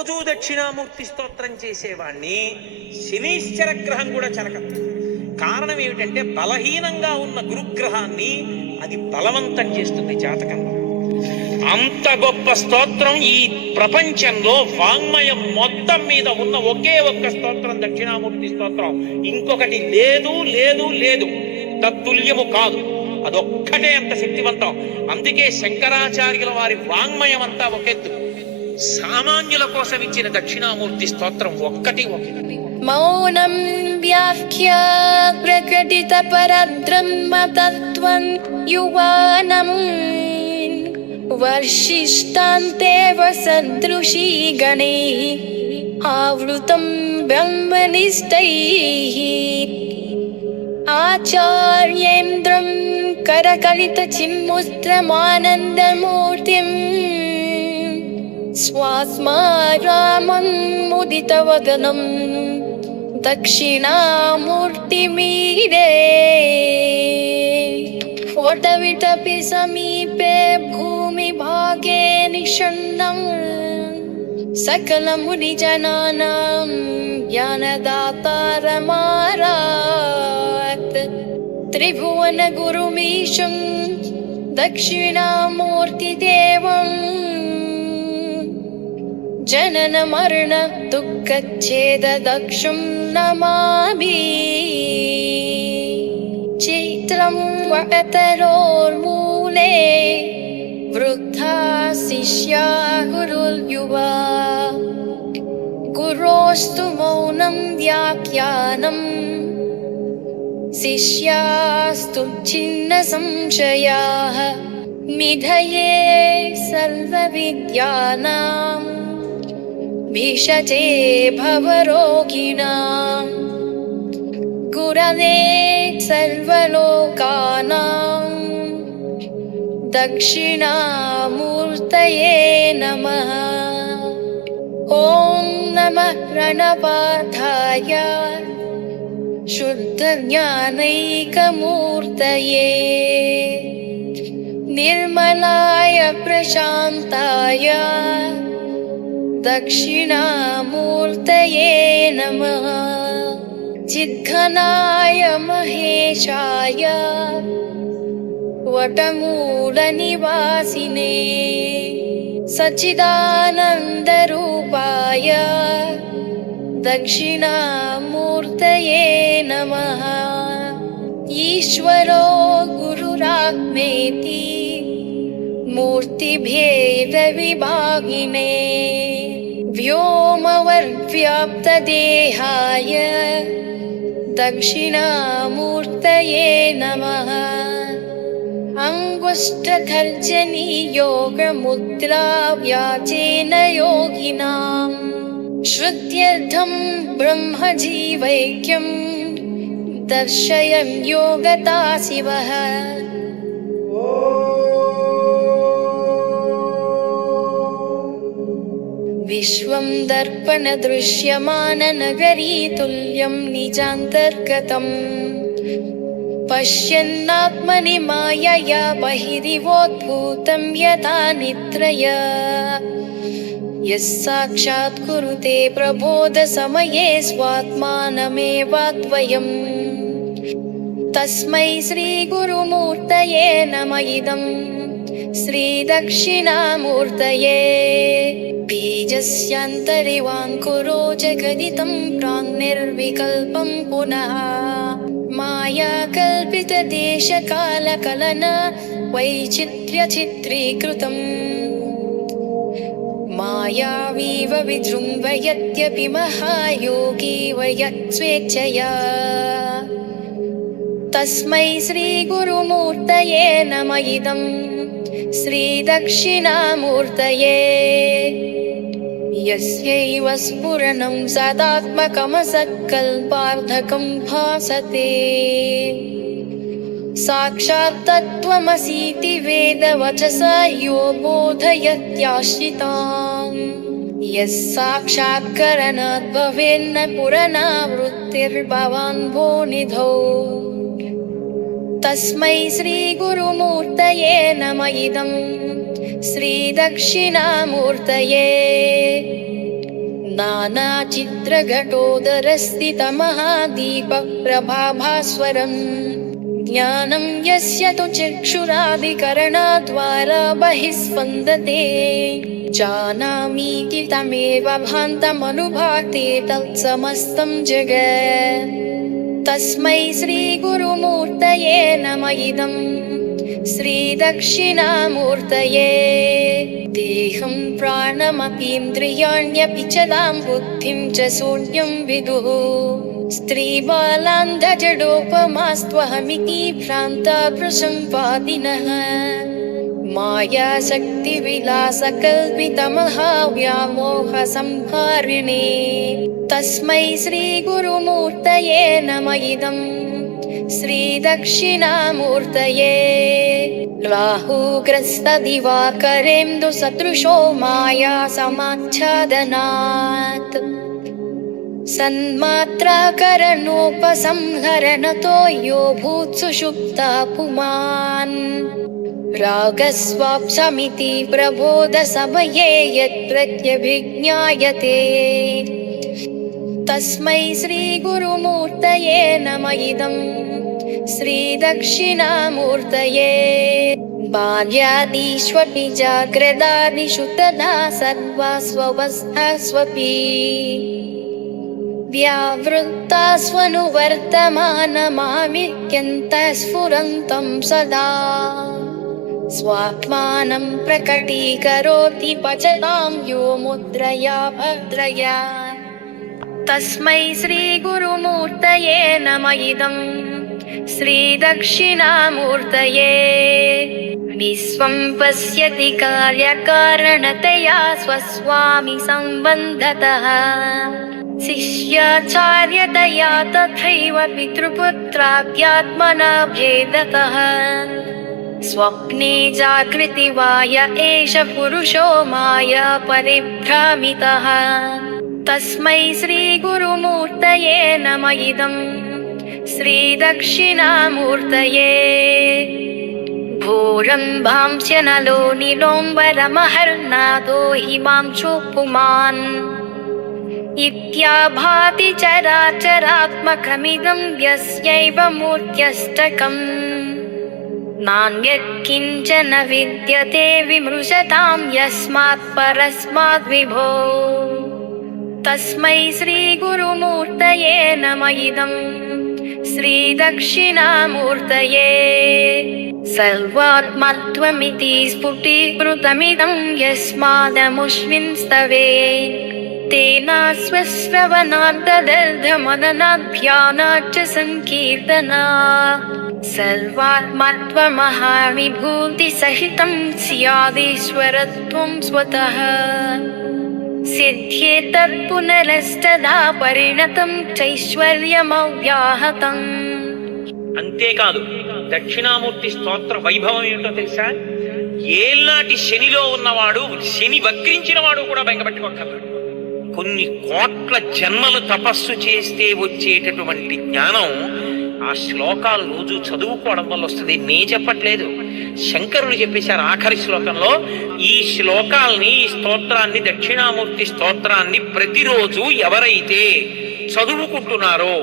రోజు దక్షిణామూర్తి స్తోత్రం చేసేవాణ్ణి. శనీశ్వర గ్రహం కూడా చెరకదు కారణం ఏమిటంటే బలహీనంగా ఉన్న గురుగ్రహాన్ని అది బలవంతం చేస్తుంది జాతకంలో అంత గొప్ప స్తోత్రం ఈ ప్రపంచంలో వాంగ్మయం మొత్తం మీద ఉన్న ఒకే ఒక్క స్తోత్రం దక్షిణామూర్తి స్తోత్రం. ఇంకొకటి లేదు లేదు లేదు. తత్తుల్యము కాదు. అదొక్కటే అంత శక్తివంతం. అందుకే శంకరాచార్యుల వారి వాంగ్మయం అంతా ఒకెత్తు. సామాన్యుల కోసం ఇచ్చిన దక్షిణామూర్తి స్తోత్రం ఒక్కటి ఒకటి మౌనం వ్యాఖ్య ప్రకటిత పరబ్రహ్మతత్వం యువానం వర్షిష్టాంతేవ సదృశీ గణై ఆవృతం బ్రహ్మనిష్టైः ఆచార్యేంద్రం కరకలిత చిన్ముద్రమానందమూర్తిం स्वात्मा दक्षिणामूर्तिमीरे। फोटविटपि समीपे भूमिभागे निषण्णम् सकलमुनिजनानां ज्ञानदातारमारात्। त्रिभुवनगुरुमीशं दक्षिणामूर्तिदेवम् जनन मरण दुःखच्छेद दक्षुं नमामि। चैत्रं वतरोर्मूले वृद्धा शिष्या गुरुर्युवा। गुरोस्तु मौनं व्याख्यानम् शिष्यास्तु छिन्नसंशयाः। मिधये सर्वविद्यानाम् भिषजे भवरोगिणाम् गुरवे सर्वलोकानां। दक्षिणामूर्तये नमः। ॐ नमः प्रणपार्थाय शुद्धज्ञानैकमूर्तये। निर्मलाय प्रशान्ताय दक्षिणामूर्तये नमः। चिद्घनाय महेशाय। वटमूलनिवासिने। सच्चिदानन्दरूपाय। दक्षिणामूर्तये नमः। ईश्वरो गुरुरात्मेति मूर्तिभेदविभागिने व्योमवर्व्याप्तदेहाय दक्षिणामूर्तये नमः। अङ्गुष्ठखर्जनीयोगमुद्रा व्याजेन योगिनाम् श्रुत्यर्थं ब्रह्मजीवैक्यं दर्शयन् योगता शिवः विश्वं दर्पणदृश्यमाननगरीतुल्यं निजान्तर्गतम्। पश्यन्नात्मनि मायया बहिरिवोद्भूतं यथा निद्रय यः साक्षात् कुरुते प्रबोधसमये स्वात्मानमेवाद्वयम्। तस्मै श्रीगुरुमूर्तये नम इदम् श्रीदक्षिणामूर्तये बीजस्यान्तरिवाङ्कुरो जगदितं प्राङ्निर्विकल्पं पुनः। मायाकल्पितदेशकालकलन वैचित्र्यचित्रीकृतम्। मायावीव विजृम्भयत्यपि महायोगी वयत्स्वेच्छया। तस्मै श्रीगुरुमूर्तये नम इदम् श्रीदक्षिणामूर्तये। यस्यैव स्फुरणं सदात्मकमसत्कल्पार्धकं भासते। साक्षात् तत्त्वमसीति वेदवचसा यो बोधयत्याश्रिताम् यः साक्षात्करणात् भवेन्न पुरनावृत्तिर्भवान् भो निधौ तस्मै श्रीगुरुमूर्तये नम इदम् श्रीदक्षिणामूर्तये। नानाचित्रघटोदरस्थितमहादीपप्रभाभास्वरम्। ज्ञानं यस्य तु चक्षुरादिकरणाद्वारा बहिः स्पन्दते जानामीति तमेव भान्तमनुभाते तत्समस्तं जगत् तस्मै श्रीगुरुमूर्तये नम इदम् श्रीदक्षिणामूर्तये। देहं प्राणमपीन्द्रियाण्यपि च दां बुद्धिं च शून्यं विदुः। स्त्रीबालान्धजडोपमास्त्वहमिति भ्रान्ता प्रसम्पादिनः मायाशक्तिविलासकल्पितमहाव्यामोहसंहारिणे तस्मै श्रीगुरुमूर्तये नम इदम् श्रीदक्षिणामूर्तये राहुग्रस्तदिवाकरेन्दु सदृशो माया समाच्छादनात्। सन्मात्राकरणोपसंहरणतो यो भूत्सुषुप्ता पुमान्। रागस्वाप्समिति प्रबोधसमये यत्प्रत्यभिज्ञायते तस्मै श्रीगुरुमूर्तये नम इदम् श्रीदक्षिणामूर्तये बाल्यादीष्वपि जाग्रदादिषु तदा सर्वा स्ववस्थास्वपि व्यावृत्ता स्वनुवर्तमानमामित्यन्तः स्फुरन्तं सदा स्वात्मानं प्रकटीकरोति पचतां यो मुद्रया भद्रया तस्मै श्रीगुरुमूर्तये नम इदम् श्रीदक्षिणामूर्तये। विश्वं पश्यति कार्यकारणतया स्वस्वामि सम्बन्धतः। शिष्याचार्यतया तथैव पितृपुत्राभ्यात्मना भेदतः स्वप्ने जागृति वा य एष पुरुषो माया परिभ्रामितः। तस्मै श्रीगुरुमूर्तये नम इदम् श्रीदक्षिणामूर्तये। भोरम्भांस्य नलो निलोम्बरमहर्नादो हिमांशु पुमान् इत्याभाति चराचरात्मकमिदं यस्यैव मूर्त्यष्टकम् नान्यत्किञ्चन विद्यते विमृशतां यस्मात् परस्माद् विभो। तस्मै श्रीगुरुमूर्तये नम इदम् श्रीदक्षिणामूर्तये। सर्वात्मत्वमिति स्फुटीकृतमिदं यस्मादमुष्मिन् स्तवे तेनास्वश्रवणार्ददर्धमदनाभ्यानाच्च सङ्कीर्तना सर्वात्मत्वमहाविभूतिसहितं स्यादीश्वरत्वं स्वतः सिद्ध्येतत् पुनरस्तदा परिणतं चैश्वर्यमव्याहतम् అంతేకాదు దక్షిణామూర్తి స్తోత్ర వైభవం ఏమిటో తెలుసా ఏల్నాటి శనిలో ఉన్నవాడు శని వక్రించిన వాడు కూడా బెంగపెట్టుకోక్కర్లాడు కొన్ని కోట్ల జన్మలు తపస్సు చేస్తే వచ్చేటటువంటి జ్ఞానం ఆ శ్లోకాలు రోజు చదువుకోవడం వల్ల వస్తుంది. నే చెప్పట్లేదు. శంకరుడు చెప్పేశారు ఆఖరి శ్లోకంలో ఈ శ్లోకాల్ని ఈ స్తోత్రాన్ని దక్షిణామూర్తి స్తోత్రాన్ని ప్రతిరోజు ఎవరైతే చదువుకుంటున్నారో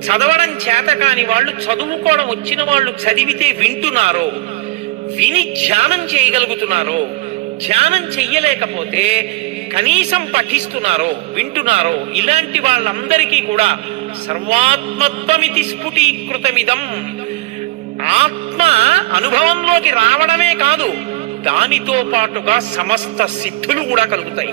చదవడం చేత కాని వాళ్ళు చదువుకోవడం వచ్చిన వాళ్ళు చదివితే వింటున్నారో విని ధ్యానం చేయగలుగుతున్నారో ధ్యానం చెయ్యలేకపోతే కనీసం పఠిస్తున్నారో వింటున్నారో ఇలాంటి వాళ్ళందరికీ కూడా సర్వాత్మత్వమితి స్ఫుటీకృతమిదం. ఆత్మ అనుభవంలోకి రావడమే కాదు దానితో పాటుగా సమస్త సిద్ధులు కూడా కలుగుతాయి.